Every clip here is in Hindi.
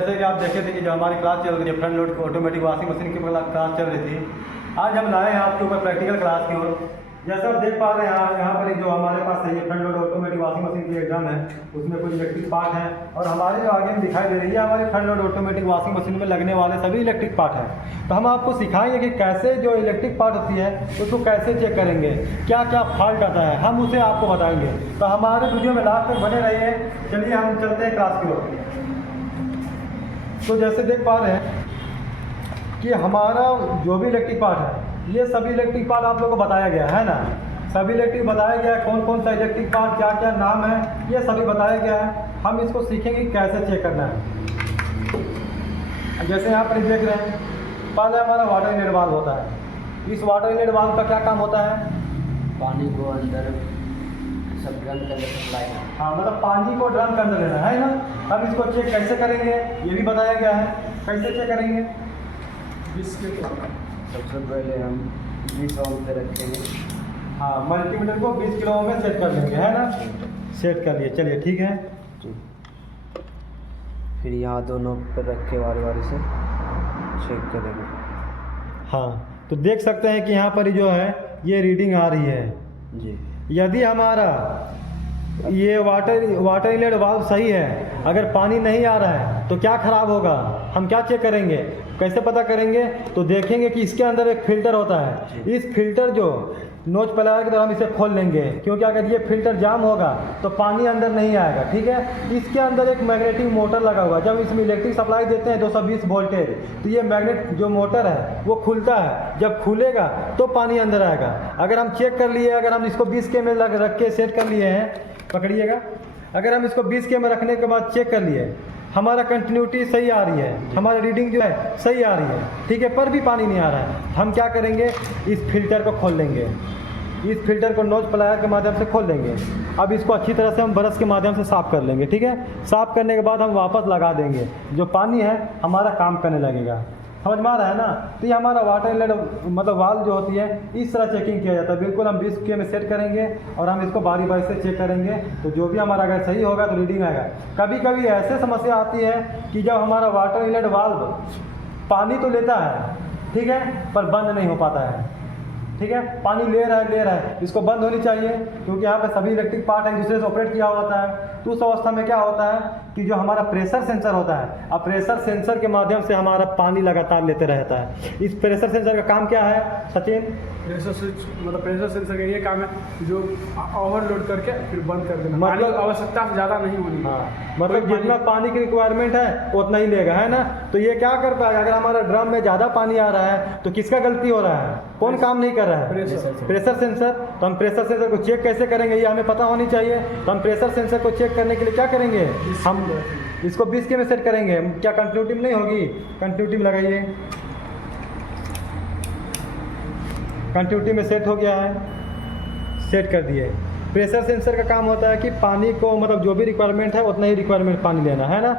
जैसे कि आप देखे थे कि जो हमारी क्लास चल रही है front load automatic washing machine की क्लास चल रही थी, आज हम लाए हैं आपके ऊपर प्रैक्टिकल क्लास की ओर। जैसा आप देख पा रहे हैं यहाँ पर जो हमारे पास है ये front load automatic washing machine की ड्रम है, उसमें कुछ इलेक्ट्रिक पार्ट है और हमारे जो आगे में दिखाई दे रही है हमारी front load automatic washing machine में लगने वाले सभी इलेक्ट्रिक पार्ट हैं। तो हम आपको सिखाएंगे कि कैसे जो इलेक्ट्रिक पार्ट होती है उसको कैसे चेक करेंगे, क्या क्या फॉल्ट आता है, हम उसे आपको बताएंगे। तो हमारे वीडियो में लास्ट तक बने रहिए। चलिए हम चलते हैं क्लास की ओर। तो जैसे देख पा रहे हैं कि हमारा जो भी इलेक्ट्रिक पार्ट है ये सभी इलेक्ट्रिक पार्ट आप लोगों को बताया गया है ना, सभी इलेक्ट्रिक बताया गया है, कौन कौन सा इलेक्ट्रिक पार्ट क्या क्या नाम है ये सभी बताया गया है। हम इसको सीखेंगे कैसे चेक करना है। जैसे यहाँ पर देख रहे हैं पहले हमारा वाटर इनलेट वाल्व होता है। इस वाटर इनलेट वाल्व का क्या काम होता है? पानी को अंदर सब ड्रम के अंदर सप्लाई। हाँ, मतलब पानी को ड्रम के अंदर लेना है ना। हम इसको चेक कैसे करेंगे ये भी बताया गया है। कैसे चेक करेंगे? सबसे पहले हम 20 ओम पे रखेंगे। हाँ, मल्टीमीटर को 20 किलो ओम में सेट कर लेंगे, है ना। सेट कर लिए, चलिए ठीक है। फिर यहाँ दोनों पर रख के वारी वारी से चेक करेंगे। हाँ, तो देख सकते हैं कि यहाँ पर जो है ये रीडिंग आ रही है जी। यदि हमारा ये वाटर इनलेट वाल्व सही है, अगर पानी नहीं आ रहा है तो क्या खराब होगा? हम क्या चेक करेंगे, कैसे पता करेंगे? तो देखेंगे कि इसके अंदर एक फिल्टर होता है। इस फिल्टर जो नोच प्लायर की तरह हम इसे खोल लेंगे, क्योंकि अगर ये फिल्टर जाम होगा तो पानी अंदर नहीं आएगा, ठीक है। इसके अंदर एक मैग्नेटिक मोटर लगा हुआ है। जब इसमें इलेक्ट्रिक सप्लाई देते हैं 220 वोल्टेज, तो ये मैग्नेट जो मोटर है वो खुलता है। जब खुलेगा तो पानी अंदर आएगा। अगर हम चेक कर लिए, अगर हम इसको 20 के में रख के सेट कर लिए हैं, पकड़िएगा, अगर हम इसको 20 के में रखने के बाद चेक कर लिए, हमारा कंटिन्यूटी सही आ रही है, हमारी रीडिंग जो है सही आ रही है, ठीक है, पर भी पानी नहीं आ रहा है, हम क्या करेंगे, इस फिल्टर को खोल लेंगे। इस फिल्टर को नोच प्लायर के माध्यम से खोल लेंगे। अब इसको अच्छी तरह से हम ब्रश के माध्यम से साफ़ कर लेंगे, ठीक है। साफ़ करने के बाद हम वापस लगा देंगे, जो पानी है हमारा काम करने लगेगा। समझ में आ रहा है ना। तो ये हमारा वाटर इनलेट मतलब वाल्व जो होती है इस तरह चेकिंग किया जाता है। बिल्कुल हम 20 के में सेट करेंगे और हम इसको बारी बारी से चेक करेंगे। तो जो भी हमारा अगर सही होगा तो रीडिंग आएगा। कभी कभी ऐसे समस्या आती है कि जब हमारा वाटर इनलेट वाल्व पानी तो लेता है, ठीक है, पर बंद नहीं हो पाता है, ठीक है। पानी ले रहा है, इसको बंद होनी चाहिए, क्योंकि यहाँ पे सभी इलेक्ट्रिक पार्ट एक दूसरे से ऑपरेट किया होता है। तो उस अवस्था में क्या होता है कि जो हमारा प्रेशर सेंसर होता है, अब प्रेशर सेंसर के माध्यम से हमारा पानी लगातार लेते रहता है। इस प्रेशर सेंसर का काम क्या है सचिन? प्रेशर सेंसर का ये काम है जो ओवरलोड करके फिर बंद कर देना, मतलब आवश्यकता से ज़्यादा नहीं होनी। हाँ, मतलब जितना पानी की रिक्वायरमेंट है उतना ही लेगा, है ना। तो ये क्या कर पाएगा, अगर हमारा ड्रम में ज़्यादा पानी आ रहा है तो किसका गलती हो रहा है, कौन काम नहीं कर रहा है? Pressure sensor. तो हम प्रेशर सेंसर को चेक कैसे करेंगे ये हमें पता होनी चाहिए। तो हम प्रेशर सेंसर को चेक करने के लिए क्या करेंगे, हम इसको 20 के में सेट करेंगे। क्या कंटिन्यूटी में नहीं होगी? कंटिन्यूटी में लगाइए, कंटिन्यूटी में सेट हो गया है, सेट कर दिए। प्रेशर सेंसर का काम होता है कि पानी को मतलब जो भी रिक्वायरमेंट है उतना ही रिक्वायरमेंट पानी लेना, है ना।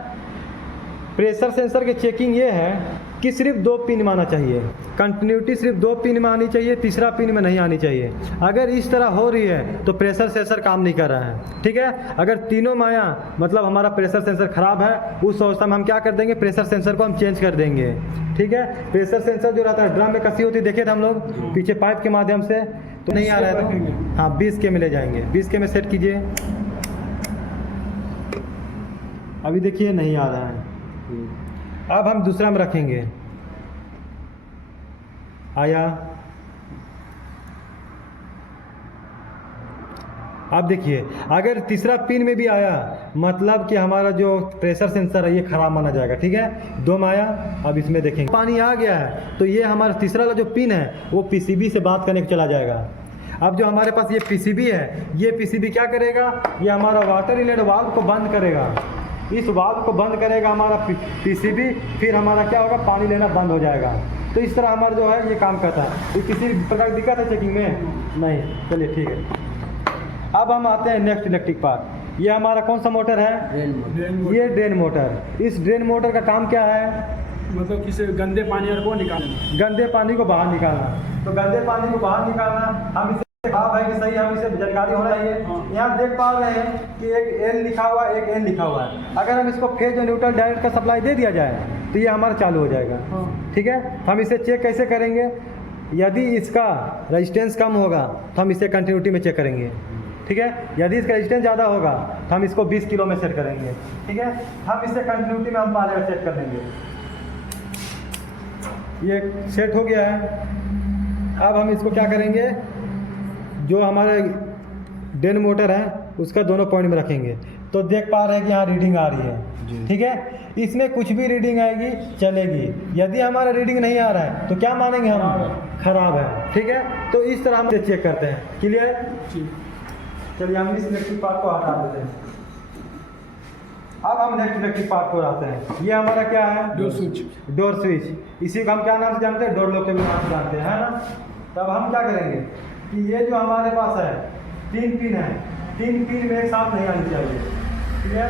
प्रेशर सेंसर की चेकिंग ये है कि सिर्फ 2 पिन में आना चाहिए, कंटिन्यूटी सिर्फ 2 पिन में आनी चाहिए, तीसरा पिन में नहीं आनी चाहिए। अगर इस तरह हो रही है तो प्रेशर सेंसर काम नहीं कर रहा है, ठीक है। अगर तीनों में आया मतलब हमारा प्रेशर सेंसर खराब है। उस अवस्था में हम क्या कर देंगे, प्रेशर सेंसर को हम चेंज कर देंगे, ठीक है। प्रेशर सेंसर जो रहता है ड्रम में कसी होती है, देखे थे हम लोग पीछे पाइप के माध्यम से, तो नहीं आ रहा है तो हाँ 20 के में ले जाएंगे। 20 के में सेट कीजिए। अभी देखिए नहीं आ रहा है, अब हम दूसरा में रखेंगे, आया। अब देखिए अगर तीसरा पिन में भी आया मतलब कि हमारा जो प्रेशर सेंसर है ये खराब माना जाएगा, ठीक है। 2 में आया, अब इसमें देखेंगे पानी आ गया है तो ये हमारा तीसरा वाला जो पिन है वो पीसीबी से बात करने को चला जाएगा। अब जो हमारे पास ये पीसीबी है, ये पीसीबी क्या करेगा, ये हमारा वाटर इनलेट वाल्व को बंद करेगा। इस वाल्व को बंद करेगा हमारा पीसीबी, फिर हमारा क्या होगा, पानी लेना बंद हो जाएगा। तो इस तरह हमारा जो है ये काम करता है। तो किसी प्रकार की दिक्कत है चेकिंग में? नहीं। चलिए ठीक है। अब हम आते हैं नेक्स्ट इलेक्ट्रिक पार्ट। ये हमारा कौन सा मोटर है? ये ड्रेन मोटर। इस ड्रेन मोटर का काम क्या है, मतलब किसी गंदे पानी को निकालना, गंदे पानी को बाहर निकालना। तो गंदे पानी को बाहर निकालना हम खराब है कि सही, हम इसे जानकारी होना चाहिए। यहाँ देख पा रहे हैं कि एक एल लिखा हुआ है, एक एन लिखा हुआ है। अगर हम इसको फेज और न्यूट्रल डायरेक्ट का सप्लाई दे दिया जाए तो ये हमारा चालू हो जाएगा। ठीक है, हम इसे चेक कैसे करेंगे? यदि इसका रेजिस्टेंस कम होगा तो हम इसे कंटिन्यूटी में चेक करेंगे। ठीक है, यदि इसका रेजिस्टेंस ज़्यादा होगा तो हम इसको 20 किलो में सेट करेंगे। ठीक है, हम इसे कंटिन्यूटी में हम पहले चेक कर लेंगे। ये सेट हो गया है। अब हम इसको क्या करेंगे, जो हमारे डेन मोटर है उसका दोनों पॉइंट में रखेंगे तो देख पा रहे हैं कि यहाँ रीडिंग आ रही है। ठीक है, इसमें कुछ भी रीडिंग आएगी चलेगी। यदि हमारा रीडिंग नहीं आ रहा है तो क्या मानेंगे हम? खराब है। ठीक है, तो इस तरह हम चेक करते हैं। क्लियर? चलिए हम इस इलेक्ट्रिक पार्ट को हटा देते हैं। अब हम नेक्स्ट इलेक्ट्रिक पार्ट को आते हैं। ये हमारा क्या है? Door switch. डोर स्विच, इसी को हम क्या नाम से जानते हैं? डोर लॉक के भी नाम से जानते हैं, है ना? तब हम क्या करेंगे कि ये जो हमारे पास है 3 पिन है, 3 पिन में एक साथ नहीं आनी चाहिए। ठीक है,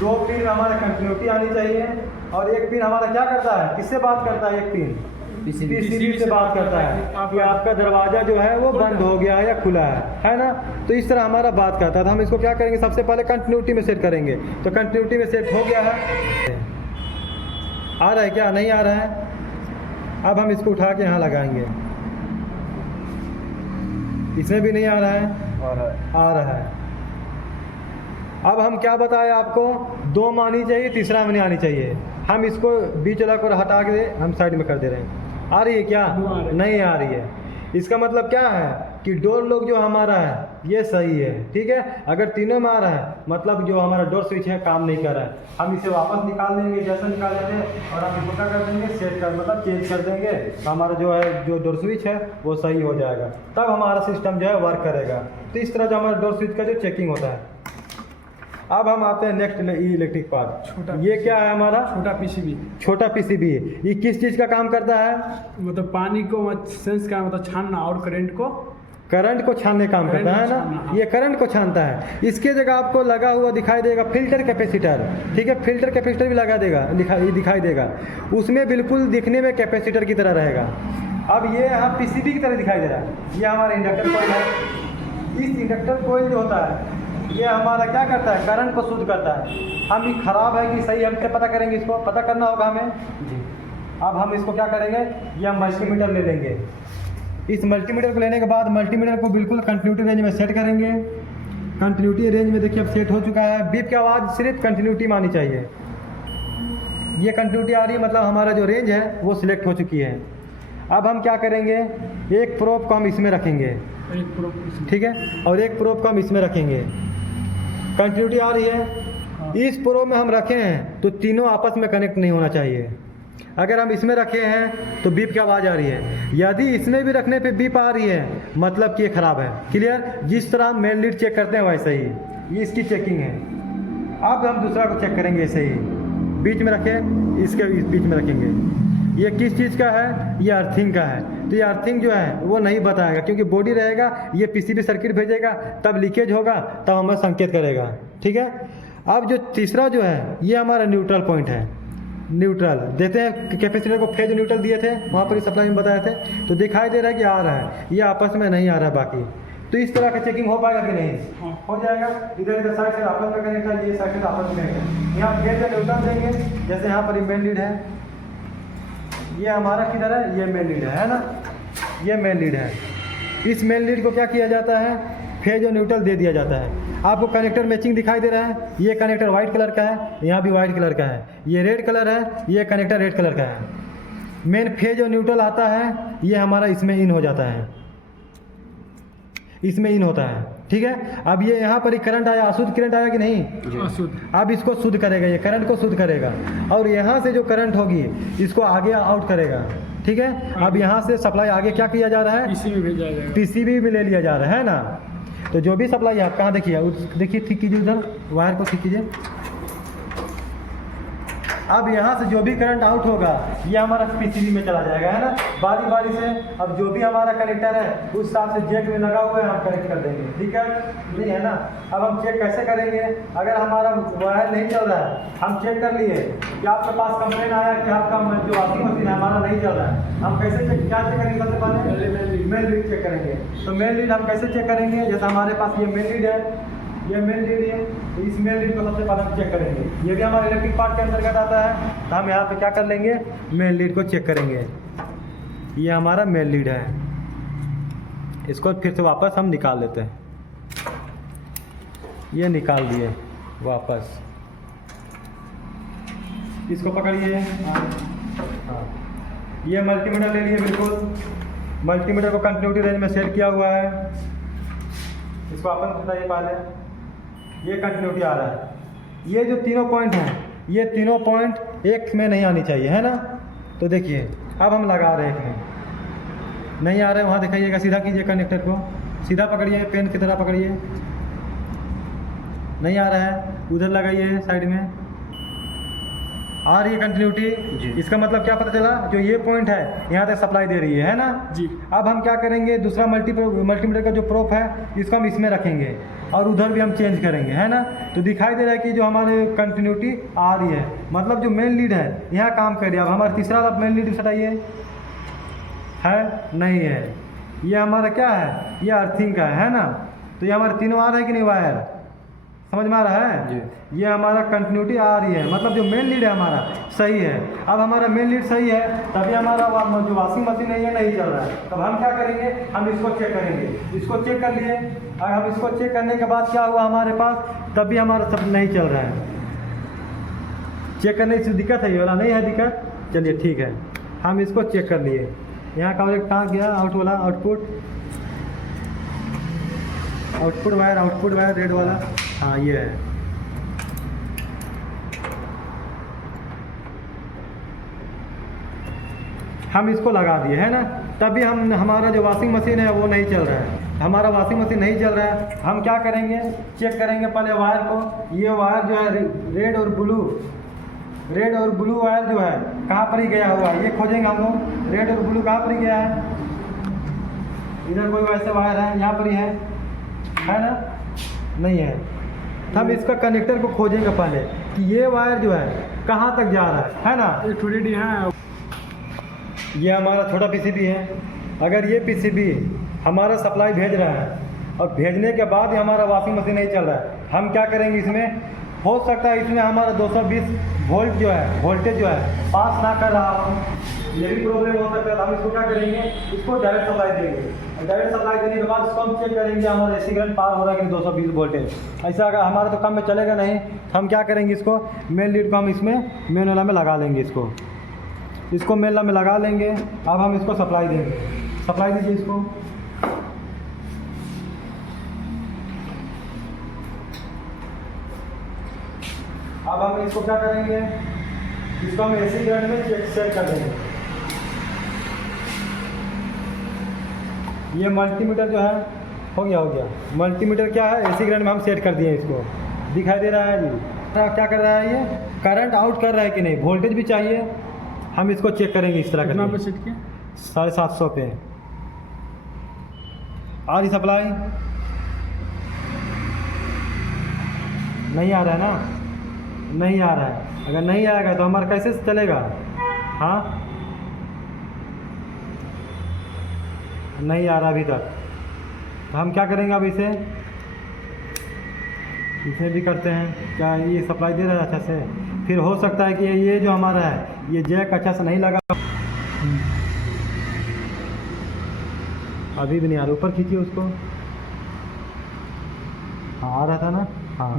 2 पिन हमारे कंटिन्यूटी आनी चाहिए और एक पिन हमारा क्या करता है? किससे बात करता है? एक पिन पीसीबी से बात करता है कि आपका दरवाज़ा जो है वो बंद हो गया है या खुला है ना? तो इस तरह हमारा बात करता है। तो हम इसको क्या करेंगे, सबसे पहले कंटिन्यूटी में सेट करेंगे। तो कंटिन्यूटी में सेट हो गया है। आ रहा है क्या? नहीं आ रहा है। अब हम इसको उठा के यहाँ लगाएंगे। इसमें भी नहीं आ रहा है, आ रहा है। अब हम क्या बताएं आपको? 2 में आनी चाहिए, तीसरा में नहीं आनी चाहिए। हम इसको बीच वाला को हटा के हम साइड में कर दे रहे हैं। आ रही है क्या? नहीं आ रही है। इसका मतलब क्या है कि डोर लॉक जो हमारा है ये सही है। ठीक है, अगर तीनों में आ रहा है मतलब जो हमारा डोर स्विच है काम नहीं कर रहा है। हम इसे वापस निकाल देंगे जैसा निकाले थे और हम इसको क्या कर देंगे? सेट कर मतलब चेंज कर देंगे। तो हमारा जो है जो डोर स्विच है वो सही हो जाएगा, तब हमारा सिस्टम जो है वर्क करेगा। तो इस तरह जो हमारा डोर स्विच का जो चेकिंग होता है। अब हम आते हैं नेक्स्ट इलेक्ट्रिक पार्ट। ये क्या है हमारा? छोटा पीसीबी। छोटा पीसीबी है। ये किस चीज़ का काम करता है? मतलब पानी को सेंस का मतलब छानना और करंट को छानने काम करता है ना? ये करंट को छानता है। इसके जगह आपको लगा हुआ दिखाई देगा फिल्टर कैपेसिटर। ठीक है, फिल्टर कैपेसिटर भी लगा देगा, दिखाई देगा। उसमें बिल्कुल दिखने में कैपेसिटर की तरह रहेगा। अब ये यहाँ पीसीबी की तरह दिखाई दे रहा है। ये हमारा इंडक्टर कॉइल है। इस इंडक्टर कॉइल जो होता है ये हमारा क्या करता है? करंट को शुद्ध करता है। हम ये खराब है कि सही, हम क्या पता करेंगे? इसको पता करना होगा हमें जी। अब हम इसको क्या करेंगे? ये हम मल्टीमीटर ले लेंगे। इस मल्टीमीटर को लेने के बाद मल्टीमीटर को बिल्कुल कंटिन्यूटी रेंज में सेट करेंगे। कंटिन्यूटी रेंज में देखिए अब सेट हो चुका है। बीप की आवाज़ सिर्फ कंटिन्यूटी में आनी चाहिए। ये कंटिन्यूटी आ रही है मतलब हमारा जो रेंज है वो सिलेक्ट हो चुकी है। अब हम क्या करेंगे? एक प्रोब को हम इसमें रखेंगे। ठीक है, और एक प्रोब को हम इसमें रखेंगे। कंटिन्यूटी आ रही है। इस प्रोब में हम रखे हैं तो तीनों आपस में कनेक्ट नहीं होना चाहिए। अगर हम इसमें रखे हैं तो बीप की आवाज़ आ रही है। यदि इसमें भी रखने पे बीप आ रही है मतलब कि ये ख़राब है। क्लियर? जिस तरह हम मेन लीड चेक करते हैं वैसे ही ये इसकी चेकिंग है। अब हम दूसरा को चेक करेंगे ऐसे ही। बीच में रखें, इसके बीच में रखेंगे। ये किस चीज़ का है? ये अर्थिंग का है। तो ये अर्थिंग जो है वो नहीं बताएगा क्योंकि बॉडी रहेगा, ये पीसीबी सर्किट भेजेगा, तब लीकेज होगा तब हमें संकेत करेगा। ठीक है, अब जो तीसरा जो है ये हमारा न्यूट्रल पॉइंट है। न्यूट्रल देते हैं, कैपेसिटर को फेज न्यूट्रल दिए थे वहाँ पर सप्लाई में बताए थे, तो दिखाई दे रहा है कि आ रहा है, ये आपस में नहीं आ रहा है बाकी। तो इस तरह का चेकिंग हो पाएगा कि नहीं? हो जाएगा। इधर साइड से आपस में कनेक्ट है, ये साइड से आपस में कनेक्ट है। यहाँ फेज का न्यूट्रल देंगे, जैसे यहाँ पर मेन लीड है, ये हमारा किधर है? ये मेन लीड है ना? ये मेन लीड है। इस मेन लीड को क्या किया जाता है? फेज और न्यूट्रल दे दिया जाता है। आपको कनेक्टर मैचिंग दिखाई दे रहा है। ये कनेक्टर वाइट कलर का है, यहाँ भी वाइट कलर का है। ये रेड कलर है, ये कनेक्टर रेड कलर का है। मेन फेज और न्यूट्रल आता है, ये हमारा इसमें इन हो जाता है, इसमें इन होता है। ठीक है, अब ये यहाँ पर ही करंट आया, अशुद्ध करंट आया कि नहीं? अशुद्ध। अब इसको शुद्ध करेगा, ये करंट को शुद्ध करेगा और यहाँ से जो करंट होगी इसको आगे आउट करेगा। ठीक है, अब यहाँ से सप्लाई आगे क्या किया जा रहा है? पीसीबी भेजा जाएगा, पीसीबी में ले लिया जा रहा है ना? तो जो भी सप्लाई है कहाँ देखिए, देखिए ठीक कीजिए, उधर वायर को ठीक कीजिए। अब यहाँ से जो भी करंट आउट होगा ये हमारा पीसीबी में चला जाएगा, है ना, बारी बारी से। अब जो भी हमारा कनेक्टर है उस हिसाब से जैक में लगा हुआ है हम कनेक्ट कर देंगे, ठीक है, नहीं है ना। अब हम चेक कैसे करेंगे, अगर हमारा वायर नहीं चल रहा है, हम चेक कर लिए कि आपके पास कंप्लेन आया कि आपका जो वॉशिंग मशीन है हमारा नहीं चल रहा है, हम कैसे चेक, क्या चेक करेंगे, सबसे पहले मेन लीड चेक करेंगे। तो मेन लीड हम कैसे चेक करेंगे, जैसे हमारे पास ये मेन लीड है, ये मेन लीड है, तो इस मेन लीड को सबसे पहले हम चेक करेंगे। ये भी हमारे इलेक्ट्रिक पार्ट के अंतर्गत आता है, तो हम यहाँ पे क्या कर लेंगे, मेन लीड को चेक करेंगे। ये हमारा मेन लीड है, इसको फिर से वापस हम निकाल लेते हैं। ये निकाल दिए वापस, इसको पकड़िए। हाँ, ये मल्टीमीटर ले लिए, बिल्कुल मल्टीमीटर को कंटिन्यूटी रेंज में सेट किया हुआ है। इसको अपन बताइए पहले, ये कंटिन्यूटी आ रहा है। ये जो तीनों पॉइंट हैं, ये तीनों पॉइंट एक में नहीं आनी चाहिए, है ना। तो देखिए अब हम लगा रहे हैं, नहीं आ रहे, वहाँ दिखाइएगा, सीधा कीजिए कनेक्टर को, सीधा पकड़िए, पेन की तरह पकड़िए, नहीं आ रहा है, उधर लगाइए साइड में, आ रही है कंटिन्यूटी। इसका मतलब क्या पता चला, जो ये पॉइंट है यहाँ तक सप्लाई दे रही है ना जी। अब हम क्या करेंगे, दूसरा मल्टीमीटर का जो प्रोप है इसको हम इसमें रखेंगे और उधर भी हम चेंज करेंगे, है ना। तो दिखाई दे रहा है कि जो हमारे कंटिन्यूटी आ रही है, मतलब जो मेन लीड है यहाँ काम कर रही है। अब हमारा तीसरा मेन लीड हटाइए, है नहीं है, ये हमारा क्या है, ये अर्थिंग का है ना। तो ये हमारे तीनों आ रहे हैं कि नहीं वायर, समझ में आ रहा है। ये हमारा कंटिन्यूटी आ रही है, मतलब जो मेन लीड है हमारा सही है। अब हमारा मेन लीड सही है, तभी हमारा जो वॉशिंग मशीन है ये नहीं चल रहा है। तब हम क्या करेंगे, हम इसको चेक करेंगे। इसको चेक कर लिए, और हम इसको चेक करने के बाद क्या हुआ हमारे पास, तभी हमारा सब नहीं चल रहा है। चेक करने से दिक्कत है, ये वाला नहीं है दिक्कत, चलिए ठीक है। हम इसको चेक कर लिए, यहाँ का एक कहाँ गया, आउट वाला, आउटपुट वायर रेड वाला, हाँ ये है। हम इसको लगा दिए, है ना, तभी हम हमारा जो वॉशिंग मशीन है वो नहीं चल रहा है। हमारा वॉशिंग मशीन नहीं चल रहा है, हम क्या करेंगे, चेक करेंगे पहले वायर को। ये वायर जो है रेड और ब्लू वायर जो है कहाँ पर ही गया हुआ है, ये खोजेंगे हम लोग। रेड और ब्लू कहाँ पर ही गया है, इधर कोई वैसे वायर है, यहाँ पर ही है ना, नहीं है। हम इसका कनेक्टर को खोजेंगे पहले कि ये वायर जो है कहाँ तक जा रहा है ना। थोड़ी है, ये हमारा छोटा पीसीबी है। अगर ये पीसीबी हमारा सप्लाई भेज रहा है और भेजने के बाद ही हमारा वॉशिंग मशीन नहीं चल रहा है, हम क्या करेंगे, इसमें हो सकता है इसमें हमारा 220 वोल्ट जो है, वोल्टेज जो है पास ना कर रहा हो, ये भी प्रॉब्लम हो सकता है। तो हम इसको क्या करेंगे, इसको डायरेक्ट सप्लाई देंगे। डायरेक्ट सप्लाई देने के बाद इसको हम चेक करेंगे हमारा एसी करंट पार हो रहा है कि 220 वोल्टेज। ऐसा अगर हमारा तो कम में चलेगा नहीं, तो हम क्या करेंगे, इसको मेन लीड को हम इसमें मेन वाला में लगा लेंगे, इसको मेन वाला में लगा लेंगे। अब हम इसको सप्लाई देंगे, सप्लाई दीजिए इसको। अब हम इसको क्या करेंगे, इसको हम एसी करंट में चेक कर देंगे। ये मल्टीमीटर जो है हो गया। मल्टीमीटर क्या है, एसी करंट में हम सेट कर दिए, इसको दिखाई दे रहा है जी। क्या कर रहा है, ये करंट आउट कर रहा है कि नहीं, वोल्टेज भी चाहिए। हम इसको चेक करेंगे इस तरह कितना पे करके, सेट किया, 750 पे आ रही सप्लाई, नहीं आ रहा है ना, नहीं आ रहा है। अगर नहीं आएगा तो हमारा कैसे चलेगा, हाँ नहीं आ रहा अभी तक। तो हम क्या करेंगे, अब इसे भी करते हैं। क्या ये सप्लाई दे रहा है अच्छा से, फिर हो सकता है कि ये जो हमारा है ये जैक अच्छा से नहीं लगा, अभी भी नहीं आ रहा। ऊपर खींचिए उसको, हाँ आ रहा था ना, हाँ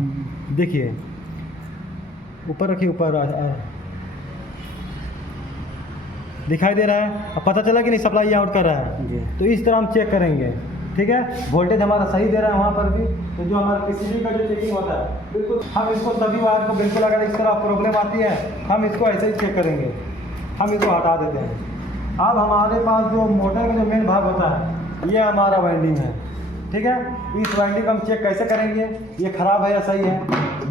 देखिए ऊपर रखिए, ऊपर दिखाई दे रहा है। अब पता चला कि नहीं सप्लाई आउट कर रहा है, तो इस तरह हम चेक करेंगे, ठीक है। वोल्टेज हमारा सही दे रहा है वहाँ पर भी, तो जो हमारा पीसीबी का जो चेकिंग होता है बिल्कुल, हम इसको सभी वायर को बिल्कुल, अगर इस तरह प्रॉब्लम आती है हम इसको ऐसे ही चेक करेंगे, हम इसको हटा देते हैं। अब हमारे पास जो मोटर का जो मेन भाग होता है ये हमारा वाइंडिंग है, ठीक है। इस वाइंडिंग को हम चेक कैसे करेंगे, ये ख़राब है या सही है।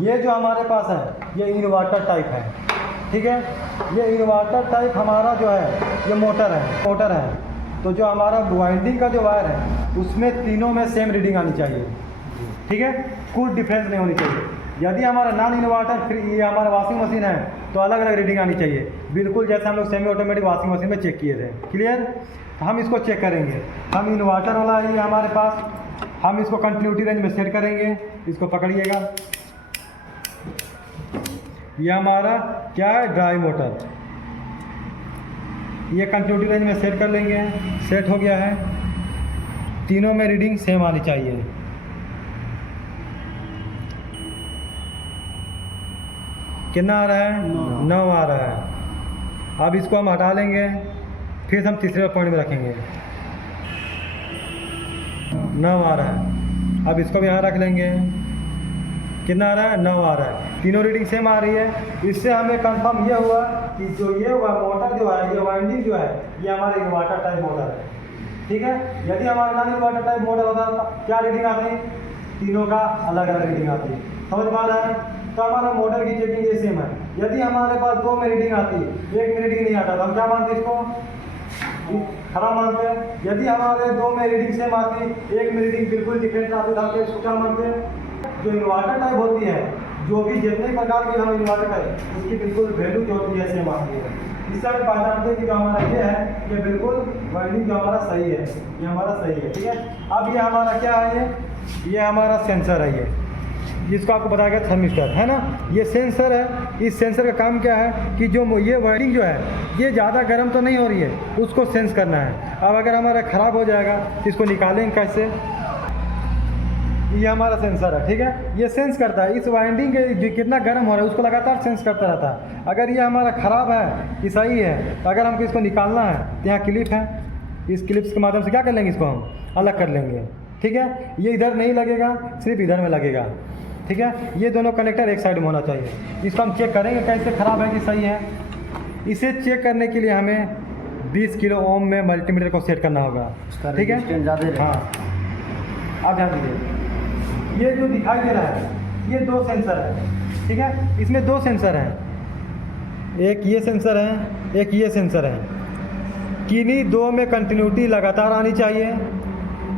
ये जो हमारे पास है ये इन्वर्टर टाइप है, ठीक है। ये इन्वर्टर टाइप हमारा जो है ये मोटर है। तो जो हमारा वाइंडिंग का जो वायर है उसमें तीनों में सेम रीडिंग आनी चाहिए, ठीक है, कुछ डिफरेंस नहीं होनी चाहिए। यदि हमारा नॉन इन्वर्टर फिर ये हमारा वॉशिंग मशीन है तो अलग अलग रीडिंग आनी चाहिए, बिल्कुल जैसे हम लोग सेमी ऑटोमेटिक वॉशिंग मशीन में चेक किए थे। क्लियर? हम इसको चेक करेंगे। हम इन्वर्टर वाला है ये हमारे पास, हम इसको कंटिन्यूटी रेंज में सेट करेंगे। इसको पकड़िएगा, ये हमारा क्या है, ड्राई मोटर। ये कंटिन्यूटी रेंज में सेट कर लेंगे। सेट हो गया है। तीनों में रीडिंग सेम आनी चाहिए। कितना आ रहा है? 9 आ रहा है। अब इसको हम हटा लेंगे, फिर हम तीसरे पॉइंट में रखेंगे। 9 आ रहा है। अब इसको भी यहाँ रख लेंगे। कितना आ रहा है? 9 आ रहा है। तीनों रीडिंग सेम आ रही है। इससे हमें कंफर्म ये हुआ कि जो ये हुआ मोटर जो है, ये वाइंडिंग जो है, ये हमारा इन्वर्टर टाइप मोटर है, ठीक है। यदि हमारा नॉन इन्वर्टर टाइप मोटर होता तो क्या रीडिंग आती? तीनों का अलग अलग रीडिंग आती। समझ पा रहा है? तो हमारा मोटर की चेकिंग ये सेम है। यदि हमारे पास 2 में रीडिंग आती, 1 में रीडिंग नहीं आता, तो हम क्या मानते इसको? खराब मानते हैं। यदि हमारे 2 में रीडिंग सेम आती, 1 में रीडिंग बिल्कुल डिफरेंट आती, तो हम इसको क्या मानते हैं? जो इन्वर्टर टाइप होती है, जो भी जितने प्रकार के हम इन्वर्टर है उसकी बिल्कुल वैल्यू जो होती है सेम आती है। इससे हम पहचानते हैं कि जो हमारा ये है ये बिल्कुल वाइंडिंग जो हमारा सही है, ये हमारा सही है, ठीक है। अब ये हमारा क्या है? ये हमारा सेंसर है। ये जिसको आपको बताया गया थर्मिस्टर है ना, ये सेंसर है। इस सेंसर का काम क्या है कि जो ये वायरिंग जो है ये ज़्यादा गर्म तो नहीं हो रही है, उसको सेंस करना है। अब अगर हमारा ख़राब हो जाएगा तो इसको निकालेंगे कैसे? ये हमारा सेंसर है, ठीक है। ये सेंस करता है इस वाइंडिंग के जो कितना गर्म हो रहा है उसको लगातार सेंस करता रहता है। अगर ये हमारा ख़राब है कि सही है, तो अगर हमको इसको निकालना है तो यहाँ क्लिप है, इस क्लिप्स के माध्यम से क्या कर लेंगे, इसको हम अलग कर लेंगे, ठीक है। ये इधर नहीं लगेगा, सिर्फ इधर में लगेगा, ठीक है। ये दोनों कनेक्टर एक साइड में होना चाहिए। इसको हम चेक करेंगे कैसे ख़राब है कि सही है। इसे चेक करने के लिए हमें 20 किलो ओम में मल्टीमीटर को सेट करना होगा, ठीक है। हाँ, आप ध्यान दीजिए, ये जो दिखाई दे रहा है ये 2 सेंसर है, ठीक है। इसमें 2 सेंसर हैं, एक ये सेंसर है, एक ये सेंसर है। किन्हीं 2 में कंटिन्यूटी लगातार आनी चाहिए।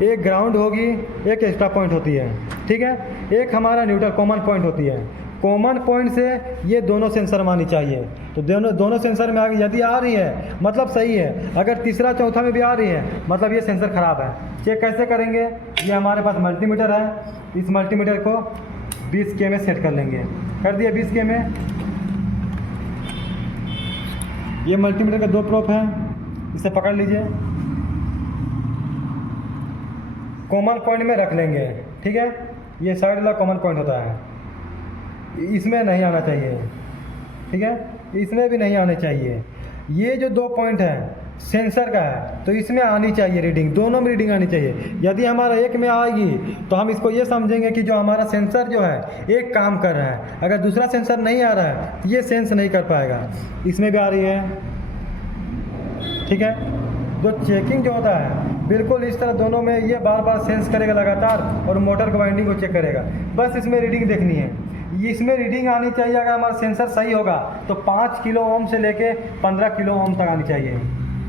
एक ग्राउंड होगी, एक एक्स्ट्रा पॉइंट होती है, ठीक है। एक हमारा न्यूट्रल कॉमन पॉइंट होती है। कॉमन पॉइंट से ये दोनों सेंसर में आनी चाहिए। तो दोनों सेंसर में यदि आ रही है मतलब सही है, अगर तीसरा चौथा में भी आ रही है मतलब ये सेंसर ख़राब है। चेक कैसे करेंगे? ये हमारे पास मल्टीमीटर है, इस मल्टीमीटर को 20 के में सेट कर लेंगे। कर दिया 20 के में। ये मल्टीमीटर का 2 प्रोब है, इसे पकड़ लीजिए, कॉमन पॉइंट में रख लेंगे, ठीक है। ये साइड वाला कॉमन पॉइंट होता है, इसमें नहीं आना चाहिए, ठीक है, इसमें भी नहीं आने चाहिए। ये जो 2 पॉइंट है सेंसर का है तो इसमें आनी चाहिए रीडिंग, दोनों में रीडिंग आनी चाहिए। यदि हमारा एक में आएगी तो हम इसको ये समझेंगे कि जो हमारा सेंसर जो है एक काम कर रहा है। अगर दूसरा सेंसर नहीं आ रहा है तो ये सेंस नहीं कर पाएगा। इसमें भी आ रही है, ठीक है। जो चेकिंग जो होता है बिल्कुल इस तरह दोनों में ये बार बार सेंस करेगा लगातार और मोटर को वाइंडिंग को चेक करेगा। बस इसमें रीडिंग देखनी है, इसमें रीडिंग आनी चाहिए। अगर हमारा सेंसर सही होगा तो 5 किलो ओम से लेके 15 किलो ओम तक आनी चाहिए,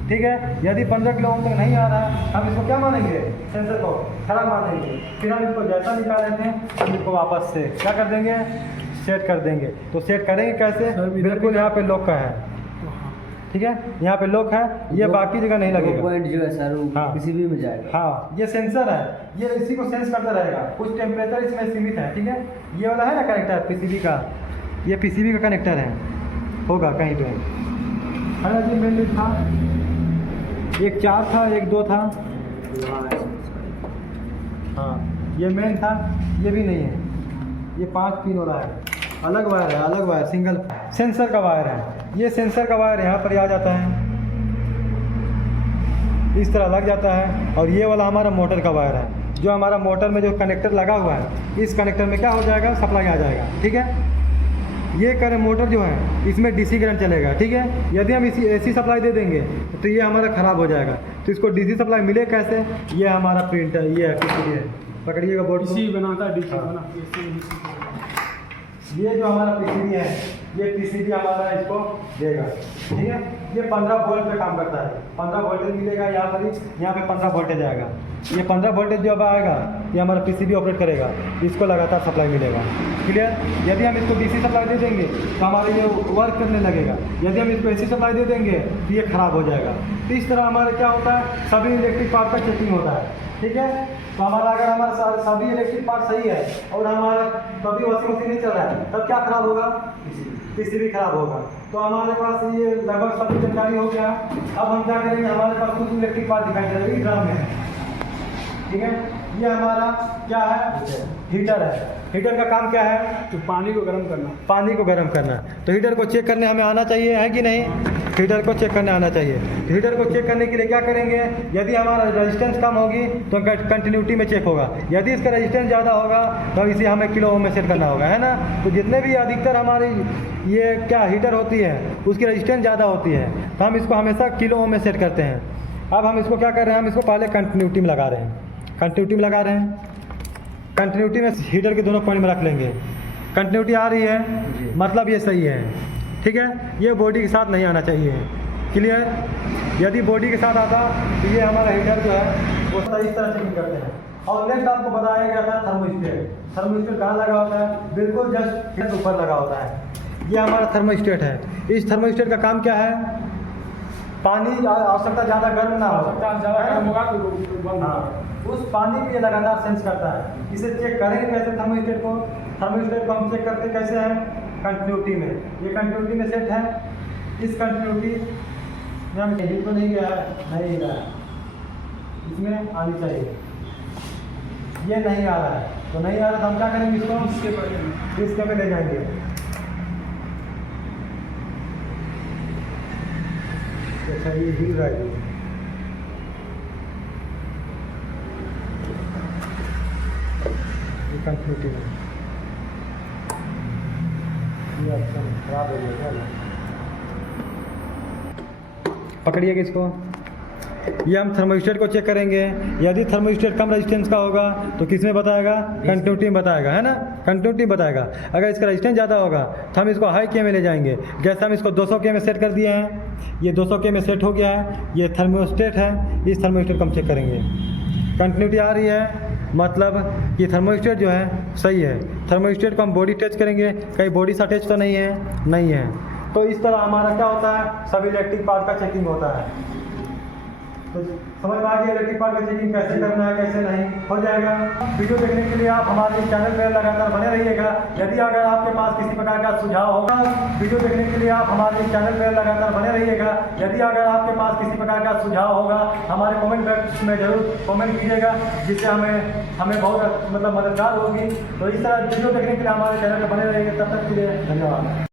ठीक है। यदि 15 किलो ओम तक नहीं आ रहा है हम इसको क्या मानेंगे? सेंसर को खराब मानेंगे। फिर हम इसको जैसा निकाल लेते हैं हम इसको वापस से क्या कर देंगे? सेट कर देंगे। तो सेट करेंगे कैसे? बिल्कुल यहाँ पे लॉक का है, ठीक है, यहाँ पे लॉक है, ये बाकी जगह नहीं लगेगा। पॉइंट जो है सर वो हाँ, पीसीबी में जाएगा। हाँ, ये सेंसर है, ये इसी को सेंस करता रहेगा। कुछ टेम्परेचर इसमें सीमित है, ठीक है। ये वाला है ना कनेक्टर पीसीबी का, ये पीसीबी का कनेक्टर है, होगा कहीं पे है ना जी। मेन था एक 4 था, एक 2 था, हाँ ये मेन था, ये भी नहीं है, ये 5 पिन वाला है, अलग वायर है, अलग वायर, सिंगल सेंसर का वायर है। ये सेंसर का वायर यहाँ पर आ जाता है, इस तरह लग जाता है। और ये वाला हमारा मोटर का वायर है, जो हमारा मोटर में जो कनेक्टर लगा हुआ है इस कनेक्टर में क्या हो जाएगा? सप्लाई आ जाएगा, ठीक है। ये करंट मोटर जो है इसमें डीसी करंट चलेगा, ठीक है। यदि हम इसी एसी सप्लाई दे देंगे तो ये हमारा ख़राब हो जाएगा। तो इसको डीसी सप्लाई मिले कैसे? ये हमारा प्रिंटर, ये है, पकड़िएगा बोर्ड को। डीसी बनाता है, डीसी हाँ। बना ये जो हमारा पीसीबी है, ये पीसीबी हमारा इसको देगा, ठीक है। ये 15 वोल्ट पे काम करता है, 15 वोल्टेज मिलेगा यहाँ पर ही, यहाँ पे 15 वोल्टेज आएगा। ये 15 वोल्टेज जो अब आएगा ये हमारा पीसीबी ऑपरेट करेगा, इसको लगातार सप्लाई मिलेगा, क्लियर। यदि हम इसको डीसी सप्लाई दे देंगे तो हमारे ये वर्क करने लगेगा, यदि हम इसको एसी सप्लाई दे देंगे तो ये ख़राब हो जाएगा। तो इस तरह हमारा क्या होता है, सभी इलेक्ट्रिक पार्ट का चेकिंग होता है, ठीक है। तो हमारा अगर हमारा सभी इलेक्ट्रिक पार्ट सही है और हमारा कभी वॉशिंग मशीन नहीं चल रहा है, तब क्या खराब होगा, पीसीबी खराब होगा। तो हमारे पास ये लगभग सभी जानकारी हो गया। अब हम क्या करेंगे, हमारे पास कुछ इलेक्ट्रिक पार्ट दिखाई दे रहा है ड्रम में, ठीक है। ये हमारा क्या है, हीटर है। हीटर का काम क्या है, तो पानी को गर्म करना, पानी को गर्म करना। तो हीटर को चेक करने हमें आना चाहिए, है कि नहीं, हीटर को चेक करने आना चाहिए। तो हीटर को चेक करने के लिए क्या करेंगे, यदि हमारा रेजिस्टेंस कम होगी तो कंटिन्यूटी में चेक होगा, यदि इसका रेजिस्टेंस ज़्यादा होगा तो इसे हमें किलो ओम में सेट करना होगा, है ना। तो जितने भी अधिकतर हमारी ये क्या हीटर होती है उसकी रेजिस्टेंस ज़्यादा होती है, तो हम इसको हमेशा किलो ओम में सेट करते हैं। अब हम इसको क्या कर रहे हैं, हम इसको पहले कंटिन्यूटी में लगा रहे हैं, कंटिन्यूटी में लगा रहे हैं। कंटिन्यूटी में हीटर के दोनों पॉइंट में रख लेंगे, कंटिन्यूटी आ रही है मतलब ये सही है, ठीक है। ये बॉडी के साथ नहीं आना चाहिए, क्लियर। यदि बॉडी के साथ आता तो ये हमारा हीटर जो है वो इस तरह चेकिंग करते हैं। और नेक्स्ट आपको बताया गया था थर्मोस्टेट। थर्मोस्टेट कहाँ लगा होता है, बिल्कुल जस्ट ऊपर लगा होता है। ये हमारा थर्मोस्टेट है। इस थर्मोस्टेट का काम क्या है, पानी आवश्यकता ज़्यादा गर्म ना हो, हाँ, उस पानी को ये लगातार सेंस करता है। इसे चेक करेंगे कैसे, थर्मोस्टेट को हम चेक करते कैसे हैं, कंटिन्यूटी में। ये कंटिन्यूटी में सेट है, इस कंटिन्यूटी में हम कहीं तो नहीं गया है, नहीं गया है, इसमें आनी चाहिए। ये नहीं आ रहा है, तो नहीं आ रहा तो हम क्या करेंगे, इसको इसके में ले जाएंगे। अच्छा, ये हिल रहा है, कंटिन्यूटी में ये ऑप्शन खराब हो गया, पकड़िएगा इसको। ये हम थर्मोस्टेट को चेक करेंगे, यदि थर्मोस्टेट कम रेजिस्टेंस का होगा तो किस में बताएगा, कंटिन्यूटी में बताएगा, है ना, कंटिन्यूटी में बताएगा। अगर इसका रेजिस्टेंस ज़्यादा होगा तो हम इसको हाई के में ले जाएंगे। जैसे हम इसको 200 के में सेट कर दिए हैं, ये 200 के में सेट हो गया है, ये थर्मोस्टेट है। इस थर्मोस्टेट को हम चेक करेंगे, कंटिन्यूटी आ रही है मतलब ये थर्मोस्टेट जो है सही है। थर्मोस्टेट को हम बॉडी टच करेंगे, कहीं बॉडी से अटैच तो नहीं है, नहीं है। तो इस तरह हमारा क्या होता है, सभी इलेक्ट्रिक पार्ट का चेकिंग होता है। तो समझ में आ गया इलेक्ट्रिक पार्ट का चेकिंग कैसे करना है, कैसे नहीं, हो जाएगा। वीडियो देखने के लिए आप हमारे चैनल पर लगातार बने रहिएगा। यदि अगर आपके पास किसी प्रकार का सुझाव होगा, वीडियो देखने के लिए आप हमारे चैनल पर लगातार बने रहिएगा। यदि अगर आपके पास किसी प्रकार का सुझाव होगा, हमारे कमेंट बॉक्स में जरूर कमेंट कीजिएगा, जिससे हमें बहुत मतलब मददगार होगी। तो इस तरह वीडियो देखने के लिए हमारे चैनल पर बने रहिएगा। तब तक के लिए धन्यवाद।